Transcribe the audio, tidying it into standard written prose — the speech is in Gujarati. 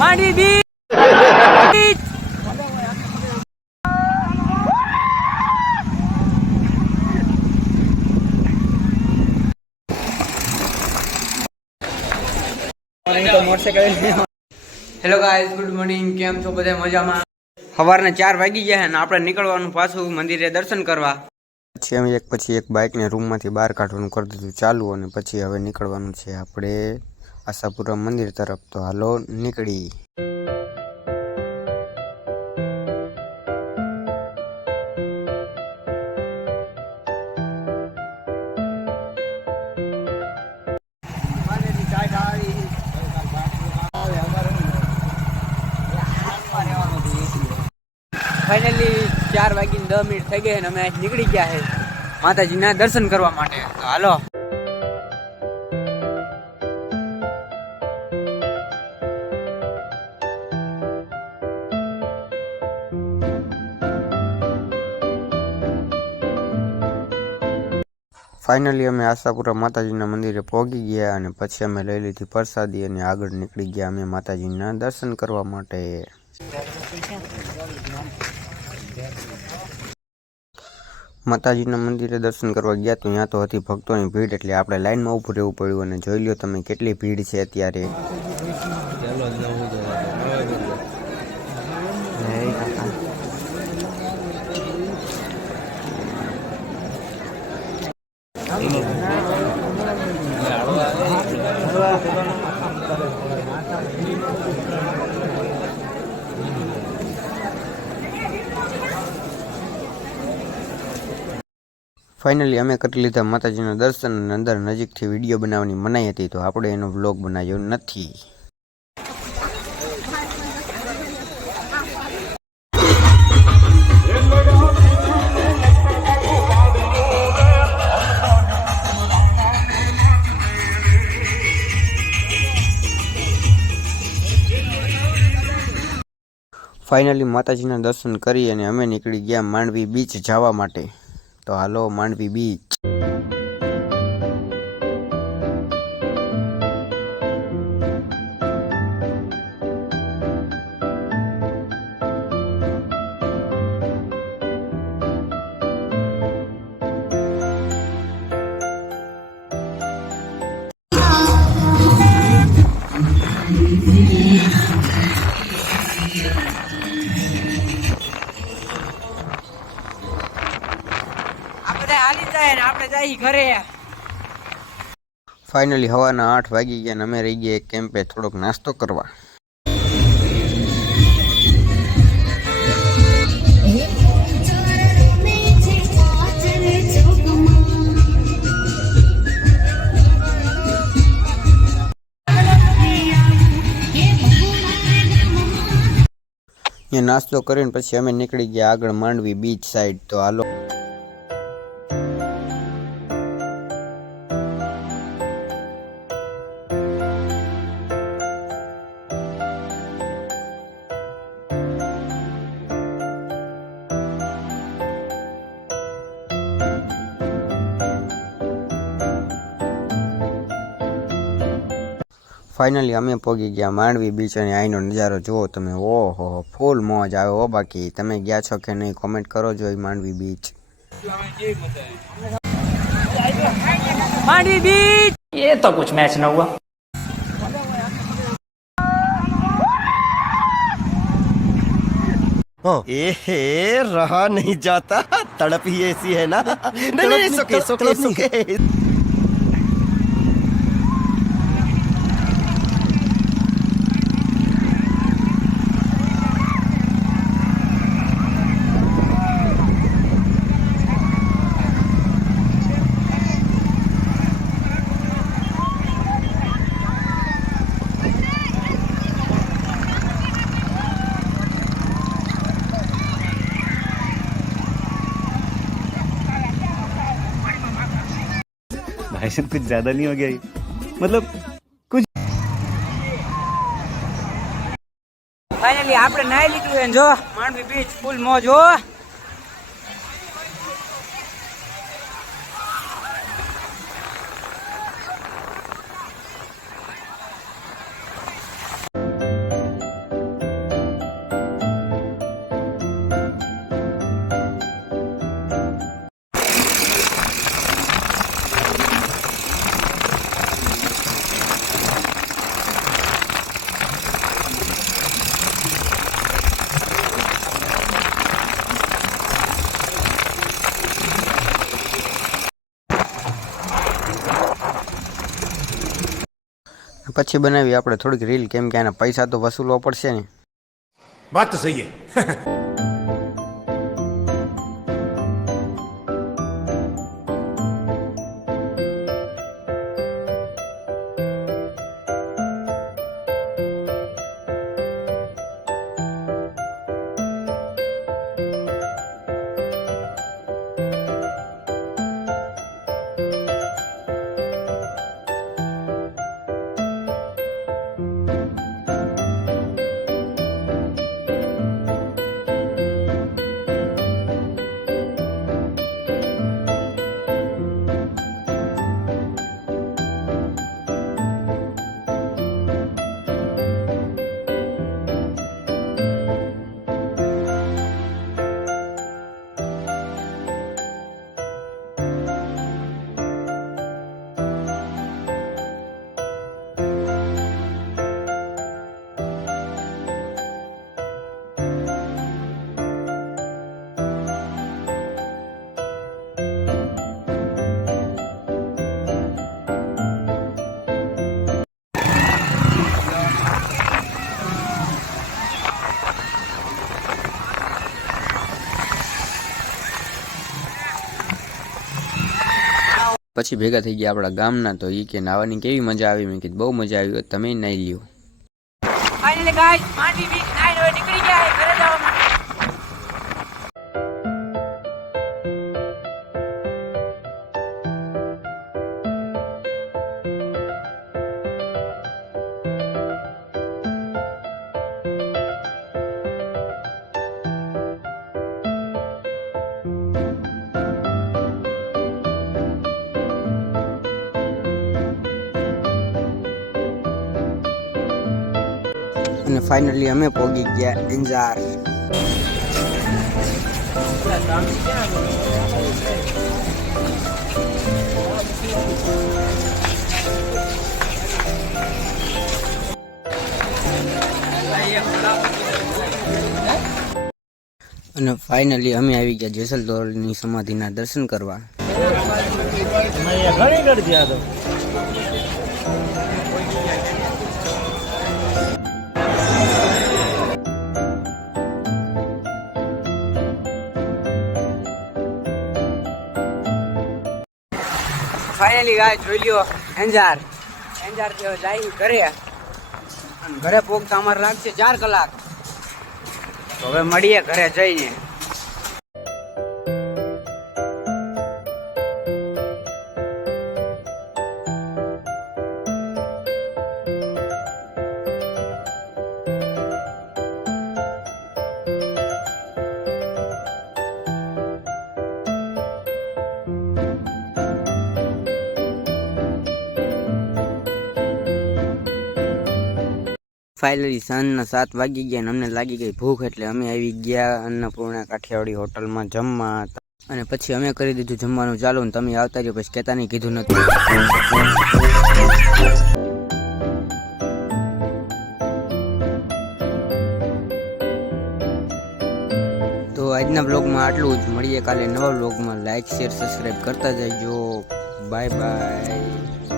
Mandvi beach hello guys, good morning. કેમ છો બધા? મજામાં? સવારના 4 વાગી ગયા અને આપણે નીકળવાનું પાછું મંદિરે દર્શન કરવા. પછી અમે એક પછી એક બાઇકને રૂમમાંથી બહાર કાઢવાનું કરી દીધું ચાલુ, અને પછી હવે નીકળવાનું છે આપણે આશાપુરા મંદિર તરફ. તો હાલો નીકળી. ફાઇનલી 4 વાગીને 10 મિનિટ થઈ ગઈ અને અમે નીકળી ગયા છે માતાજીના દર્શન કરવા માટે. તો હાલો. ફાઇનલી અમે આશાપુરા માતાજીના મંદિરે પહોંચી ગયા અને પછી અમે લઈ લીધી પ્રસાદી અને આગળ નીકળી ગયા અમે માતાજીના દર્શન કરવા માટે. માતાજીના મંદિરે દર્શન કરવા ગયા તો ત્યાં તો હતી ભક્તોની ભીડ, એટલે આપણે લાઈનમાં ઊભું રહેવું પડ્યું. અને જોઈ લો તમે કેટલી ભીડ છે અત્યારે. ફાઇનલી અમે કરી લીધા માતાજીના દર્શન અને અંદર નજીકથી વિડીયો બનાવવાની મનાઈ હતી, તો આપણે એનો વ્લોગ બનાવ્યો નથી. ફાઇનલી માતાજીના દર્શન કરી અને અમે નીકળી ગયા માંડવી બીચ જવા માટે. તો હાલો માંડવી બીચ. ફાઇનલી હવાના 8 વાગી ગયા અને અમે રહી ગયા કેમ્પે થોડોક નાસ્તો કરવા. અહીંયા નાસ્તો કરીને પછી અમે નીકળી ગયા આગળ માંડવી બીચ સાઈડ. તો હાલો. ફાઇનલી અમે પહોંચી ગયા માંડવી બીચ અને અહીંનો નજારો જુઓ તમે. ઓહો, ફૂલ મોજ આવે હો. બાકી તમે ગયા છો કે નહીં કોમેન્ટ કરો જો. માંડવી બીચ માંડવી બીચ ये तो कुछ मैच न हुआ. ए रहा नहीं जाता, तड़प ही ऐसी है ना. नहीं, सुके. भाई साहब कुछ ज्यादा नहीं हो गया ये? मतलब कुछ. ફાઇનલી આપણે નાઈ લીધું છે. જો માંડવી બીચ ફૂલ મોજ હો. પછી બનાવી આપણે થોડીક રીલ, કેમ કે આના પૈસા તો વસૂલવા પડશે ને. बात तो सही है. પછી ભેગા થઈ ગયા આપણા ગામના, તો એ કે નાવાની કેવી મજા આવી. મેં કીધું બહુ મજા આવી, તમે નાઈ લ્યો. ફાઇનલી ગાઈસ માંડી બીચ નાઈન હવે નીકળી ગયા છે ઘરે જવા માટે. અને ફાઇનલી અમે પહોંચી ગયા અંજાર. અને ફાઇનલી અમે આવી ગયા જેસલ તોરલની સમાધિના દર્શન કરવા. ફાઇનલી ગાઈસ જોઈ લ્યો અંજાર થી હવે જાય ઘરે. અને ઘરે પહોંચતા અમારે લાગશે 4 કલાક. તો હવે મળીએ ઘરે જઈને. ફાઇનલી સાંજના 7 વાગી ગયા અને અમને લાગી ગઈ ભૂખ, એટલે અમે આવી ગયા અન્નપૂર્ણા કાઠિયાવાડી હોટલમાં જમવા. અને પછી અમે કરી દીધું જમવાનું ચાલુ, ને તમે આવતા રહ્યો. પછી કહેતા નહીં કીધું નથી. તો આજના બ્લોગમાં આટલું જ. મળીએ કાલે નવા બ્લોગમાં. લાઈક શેર સબસ્ક્રાઈબ કરતા જજો. Bye bye.